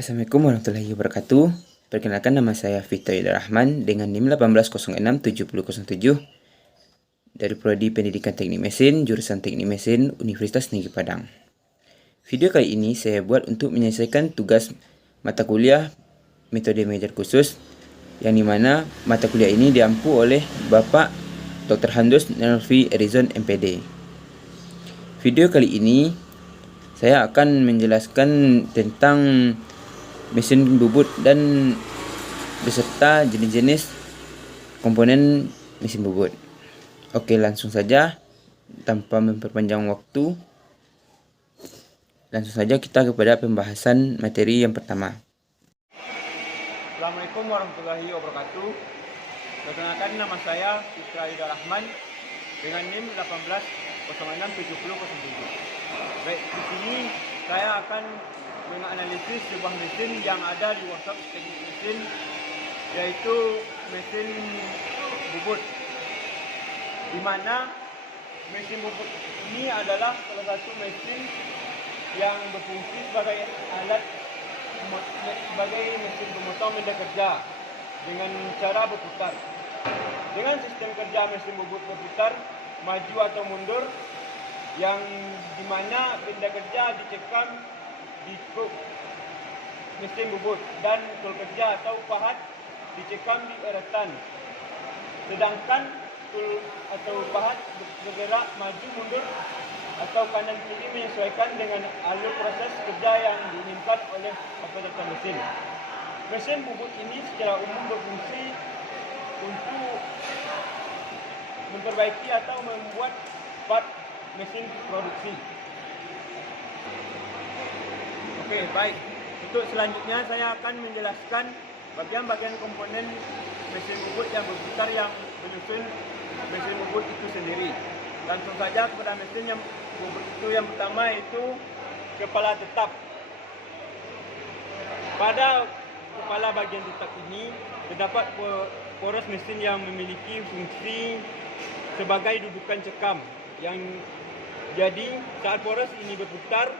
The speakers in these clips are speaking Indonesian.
Assalamualaikum warahmatullahi wabarakatuh. Perkenalkan, nama saya Fitoyul Rahman dengan NIM 18067007 dari Prodi Pendidikan Teknik Mesin, jurusan Teknik Mesin, Universitas Negeri Padang. Video kali ini saya buat untuk menyelesaikan tugas mata kuliah metode mengajar khusus, yang dimana mata kuliah ini diampu oleh Bapak Dr. Handus Nalfi Erizon MPD. Video kali ini saya akan menjelaskan tentang mesin bubut dan beserta jenis-jenis komponen mesin bubut. Oke, langsung saja tanpa memperpanjang waktu. Langsung saja kita kepada pembahasan materi yang pertama. Assalamualaikum warahmatullahi wabarakatuh. Perkenalkan, nama saya Fitoyul Rahman dengan NIM 18067007. Baik, di sini saya akan menganalisis sebuah mesin yang ada di workshop teknik mesin, yaitu mesin bubut, di mana mesin bubut ini adalah salah satu mesin yang berfungsi sebagai alat sebagai mesin pemotong benda kerja dengan cara berputar. Dengan sistem kerja mesin bubut berputar maju atau mundur, yang dimana benda kerja dicekam di truk mesin bubut dan tool kerja atau pahat dicekam di eretan, sedangkan tool atau pahat bergerak maju mundur atau kanan kiri menyesuaikan dengan alur proses kerja yang diinginkan oleh operator mesin. Mesin bubut ini secara umum berfungsi untuk memperbaiki atau membuat part mesin produksi. Oke, baik. Untuk selanjutnya saya akan menjelaskan bagian-bagian komponen mesin bubut yang berputar yang menyusun mesin bubut itu sendiri. Langsung saja kepada mesin yang bubut itu. Yang pertama itu kepala tetap. Pada kepala bagian tetap ini terdapat poros mesin yang memiliki fungsi sebagai dudukan cekam, yang jadi saat poros ini berputar,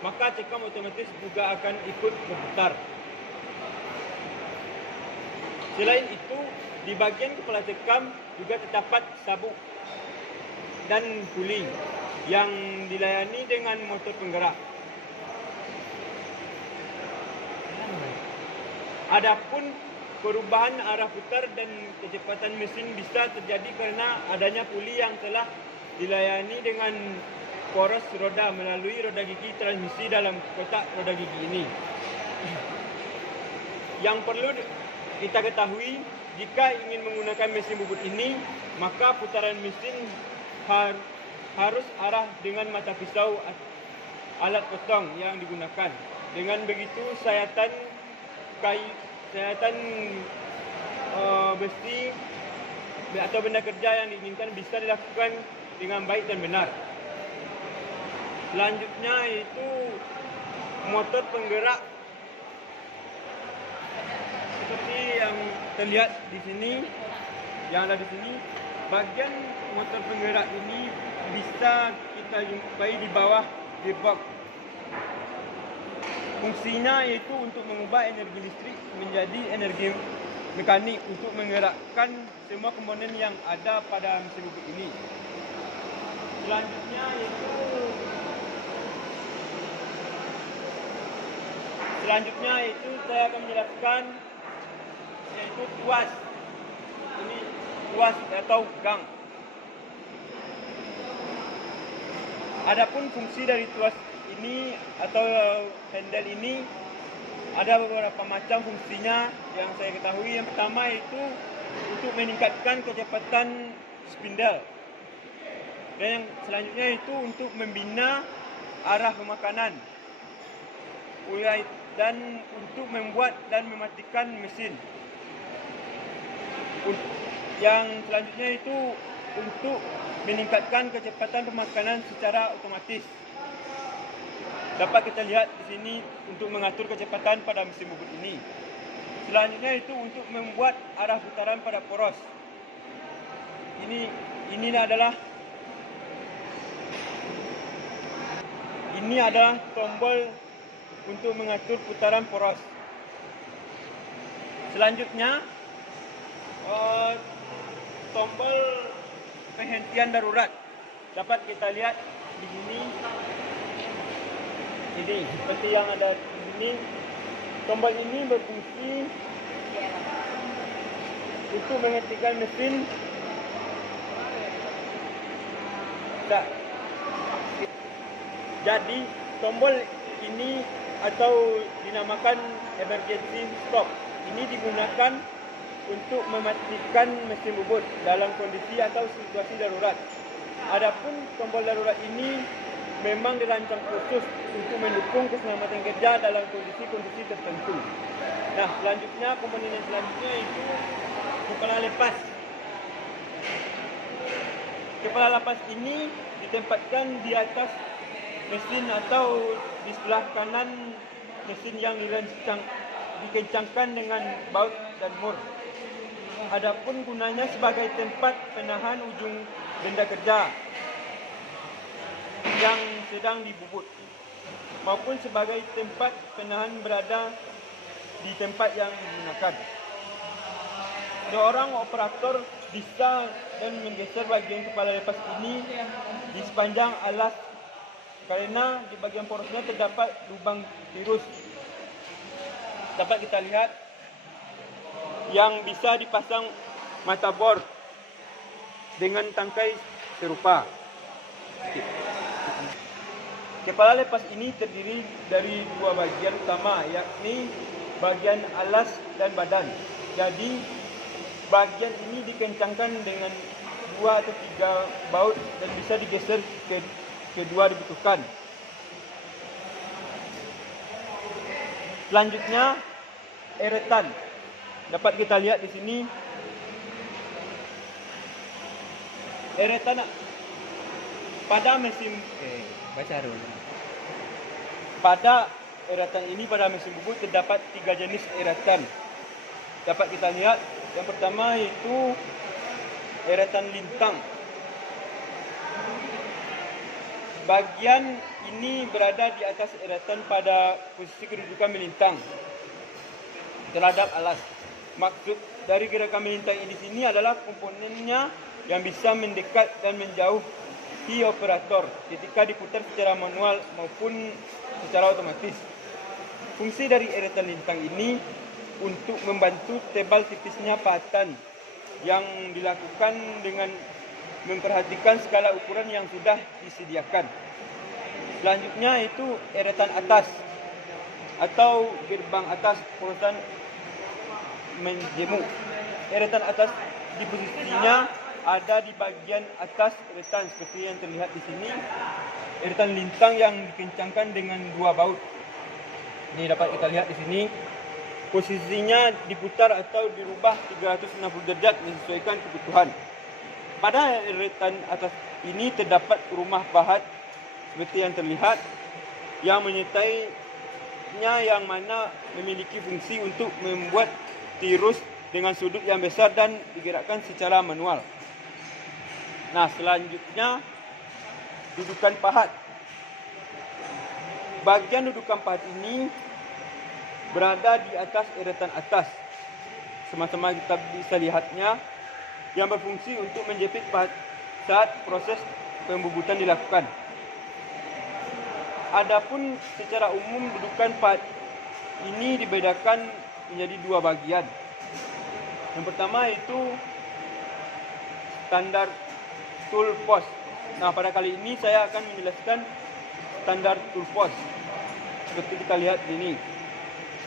maka cekam otomatis juga akan ikut berputar. Selain itu, di bagian kepala cekam juga terdapat sabuk dan puli yang dilayani dengan motor penggerak. Adapun perubahan arah putar dan kecepatan mesin bisa terjadi karena adanya puli yang telah dilayani dengan poros roda melalui roda gigi transmisi dalam kotak roda gigi ini. Yang perlu kita ketahui, jika ingin menggunakan mesin bubut ini, maka putaran mesin harus arah dengan mata pisau alat potong yang digunakan. Dengan begitu sayatan besi atau benda kerja yang diinginkan bisa dilakukan dengan baik dan benar. Selanjutnya itu motor penggerak, seperti yang terlihat di sini, yang ada di sini. Bagian motor penggerak ini bisa kita jumpai di bawah gearbox. Fungsinya yaitu untuk mengubah energi listrik menjadi energi mekanik untuk menggerakkan semua komponen yang ada pada mesin bubut ini. Selanjutnya itu saya akan menjelaskan yaitu tuas. Ini tuas atau gang. Adapun fungsi dari tuas ini atau handle ini ada beberapa macam fungsinya yang saya ketahui. Yang pertama itu untuk meningkatkan kecepatan spindle, dan yang selanjutnya itu untuk membina arah pemakanan, dan untuk membuat dan mematikan mesin. Yang selanjutnya itu untuk meningkatkan kecepatan pemakanan secara otomatis. Dapat kita lihat di sini untuk mengatur kecepatan pada mesin bubut ini. Selanjutnya itu untuk membuat arah putaran pada poros. Ini adalah tombol untuk mengatur putaran poros. Selanjutnya, tombol penghentian darurat dapat kita lihat di sini. Ini seperti yang ada di sini. Tombol ini berfungsi untuk menghentikan mesin. Jadi tombol ini atau dinamakan emergency stop ini digunakan untuk mematikan mesin bubut dalam kondisi atau situasi darurat. Adapun tombol darurat ini memang dirancang khusus untuk mendukung keselamatan kerja dalam kondisi-kondisi tertentu. Nah, selanjutnya komponen yang selanjutnya itu kepala lepas. Kepala lepas ini ditempatkan di atas mesin atau di sebelah kanan mesin yang dikencangkan dengan baut dan mur. Adapun gunanya sebagai tempat penahan ujung benda kerja yang sedang dibubut maupun sebagai tempat penahan berada di tempat yang digunakan. Seorang operator bisa dan menggeser bagian kepala lepas ini di sepanjang alas karena di bagian porosnya terdapat lubang tirus. Dapat kita lihat yang bisa dipasang mata bor dengan tangkai serupa. Kepala lepas ini terdiri dari dua bagian utama, yakni bagian alas dan badan. Jadi bagian ini dikencangkan dengan 2 atau 3 baut dan bisa digeser kedua dibutuhkan. Selanjutnya eretan. Dapat kita lihat di sini. Eretan pada mesin pada eretan ini pada mesin bubut terdapat 3 jenis eretan. Dapat kita lihat yang pertama itu eretan lintang. Bagian ini berada di atas eretan pada posisi kedudukan melintang terhadap alas. Maksud dari gerakan melintang ini di sini adalah komponennya yang bisa mendekat dan menjauhi operator ketika diputar secara manual maupun secara otomatis. Fungsi dari eretan lintang ini untuk membantu tebal tipisnya pahatan yang dilakukan dengan memperhatikan skala ukuran yang sudah disediakan. Selanjutnya itu eretan atas atau gerbang atas porosan menjemuk. Eretan atas di posisinya ada di bagian atas eretan seperti yang terlihat di sini. Eretan lintang yang dikencangkan dengan 2 baut. Ini dapat kita lihat di sini. Posisinya diputar atau dirubah 360 derajat menyesuaikan kebutuhan. Pada eretan atas ini terdapat rumah pahat seperti yang terlihat yang menyertainya, yang mana memiliki fungsi untuk membuat tirus dengan sudut yang besar dan digerakkan secara manual. Nah, selanjutnya dudukan pahat. Bagian dudukan pahat ini berada di atas eretan atas. Sama-sama kita bisa lihatnya, yang berfungsi untuk menjepit pahat saat proses pembubutan dilakukan. Adapun secara umum dudukan pahat ini dibedakan menjadi 2 bagian. Yang pertama itu standar tool post. Nah, pada kali ini saya akan menjelaskan standar tool post. Seperti kita lihat ini.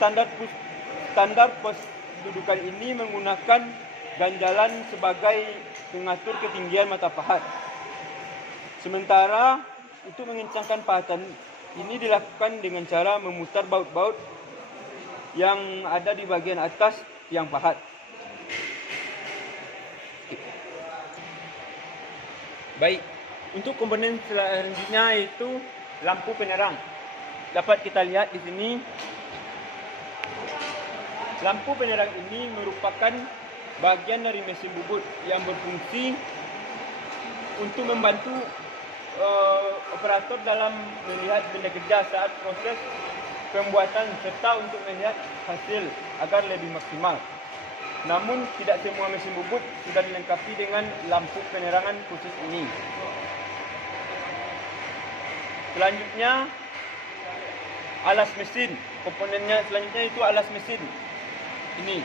Standar pos dudukan ini menggunakan ganjalan sebagai pengatur ketinggian mata pahat. Sementara untuk mengencangkan pahatan ini dilakukan dengan cara memutar baut-baut yang ada di bagian atas tiang pahat. Baik, untuk komponen selanjutnya itu lampu penerang. Dapat kita lihat di sini. Lampu penerang ini merupakan bagian dari mesin bubut yang berfungsi untuk membantu operator dalam melihat benda kerja saat proses pembuatan serta untuk melihat hasil agar lebih maksimal. Namun tidak semua mesin bubut sudah dilengkapi dengan lampu penerangan khusus ini. Selanjutnya alas mesin. Komponennya selanjutnya itu alas mesin. Ini.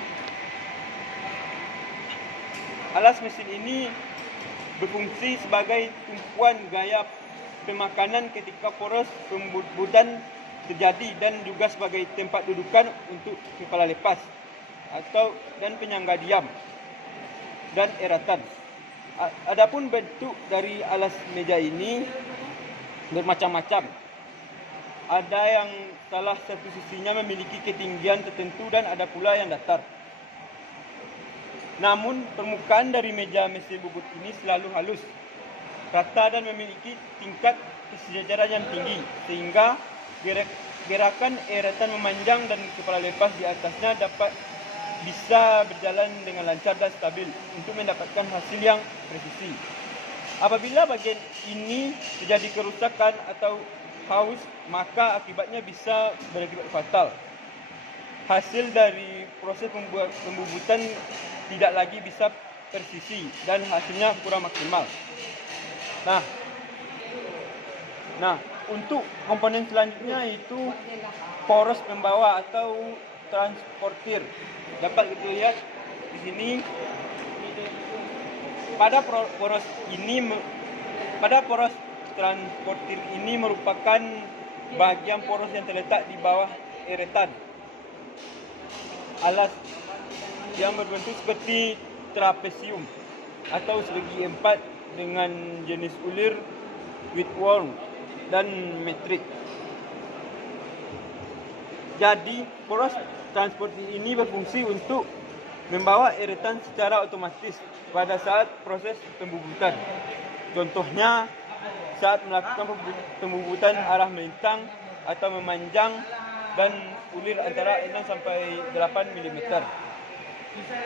Alas mesin ini berfungsi sebagai tumpuan gaya pemakanan ketika proses pembubutan terjadi dan juga sebagai tempat dudukan untuk kepala lepas dan penyangga diam dan eratan. Adapun bentuk dari alas meja ini bermacam-macam. Ada yang salah satu sisinya memiliki ketinggian tertentu dan ada pula yang datar. Namun permukaan dari meja mesin bubut ini selalu halus, rata dan memiliki tingkat kesejajaran yang tinggi sehingga gerakan eratan memanjang dan kepala lepas di atasnya bisa berjalan dengan lancar dan stabil untuk mendapatkan hasil yang presisi. Apabila bagian ini terjadi kerusakan atau haus, maka akibatnya bisa berakibat fatal. Hasil dari proses pembubutan tidak lagi bisa presisi dan hasilnya kurang maksimal. Nah, untuk komponen selanjutnya itu poros pembawa atau transportir. Dapat kita lihat di sini pada poros transportir ini merupakan bagian poros yang terletak di bawah eretan alas yang berbentuk seperti trapesium atau segi empat dengan jenis ulir, Whitworth dan metrik. Jadi poros transportir ini berfungsi untuk membawa eretan secara otomatis pada saat proses pembubutan. Contohnya saat melakukan pembubutan arah melintang atau memanjang dan ulir antara 6 sampai 8 mm.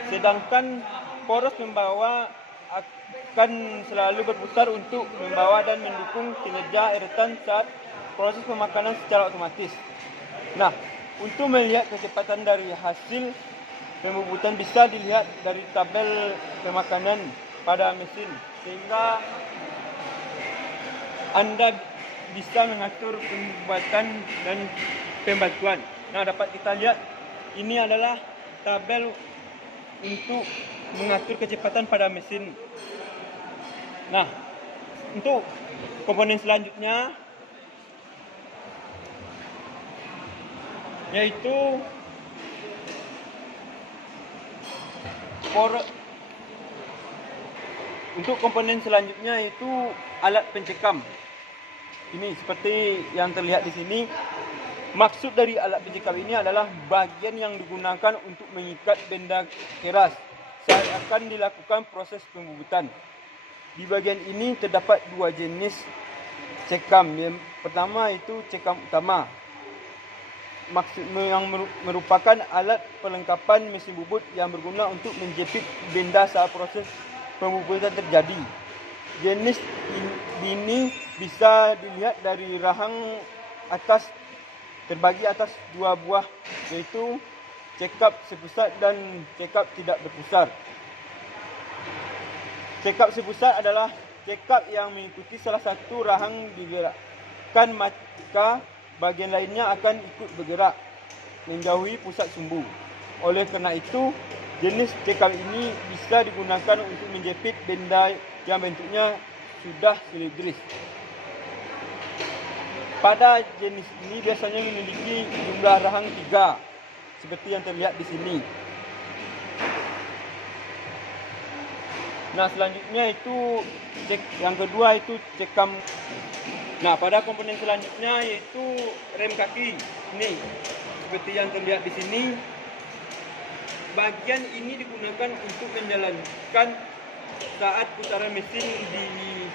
Sedangkan poros pembawa akan selalu berputar untuk membawa dan mendukung kinerja eretan saat proses pemakanan secara otomatis. Nah, untuk melihat kecepatan dari hasil pembubutan bisa dilihat dari tabel pemakanan pada mesin, sehingga Anda bisa mengatur pembuatan dan pembantuan. Nah, dapat kita lihat ini adalah tabel untuk mengatur kecepatan pada mesin. Nah, untuk komponen selanjutnya yaitu untuk komponen selanjutnya yaitu alat pencekam. Ini seperti yang terlihat di sini. Maksud dari alat pencekam ini adalah bagian yang digunakan untuk mengikat benda keras saat akan dilakukan proses pembubutan. Di bagian ini terdapat dua jenis cekam. Yang pertama itu cekam utama, yang merupakan alat perlengkapan mesin bubut yang berguna untuk menjepit benda saat proses pembubutan terjadi. Jenis ini bisa dilihat dari rahang atas terbagi atas dua buah, yaitu cekap sepusat dan cekap tidak berpusar. Cekap sepusat adalah cekap yang mengikuti salah satu rahang digerakkan, maka bagian lainnya akan ikut bergerak menjauhi pusat sumbu. Oleh karena itu, jenis cekap ini bisa digunakan untuk menjepit benda yang bentuknya sudah silindris. Pada jenis ini biasanya memiliki jumlah rahang 3, seperti yang terlihat di sini. Nah, selanjutnya itu yang kedua itu cekam. Nah, pada komponen selanjutnya yaitu rem kaki. Ini seperti yang terlihat di sini. Bagian ini digunakan untuk menjalankan saat putaran mesin di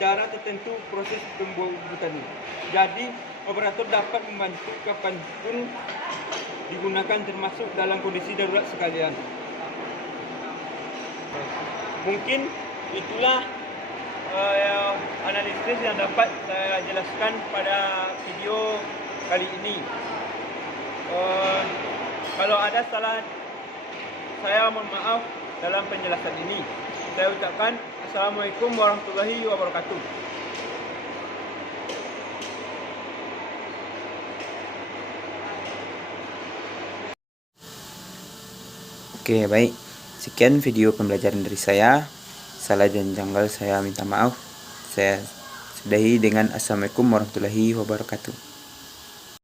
cara tertentu proses pembubutan ini. Jadi, operator dapat membantu kapanpun digunakan, termasuk dalam kondisi darurat sekalian. Mungkin itulah analisis yang dapat saya jelaskan pada video kali ini. Kalau ada salah, saya mohon maaf dalam penjelasan ini. Saya ucapkan Assalamualaikum warahmatullahi wabarakatuh. Oke, baik. Sekian video pembelajaran dari saya. Salah dan janggal saya minta maaf. Saya sudahi dengan Assalamualaikum warahmatullahi wabarakatuh.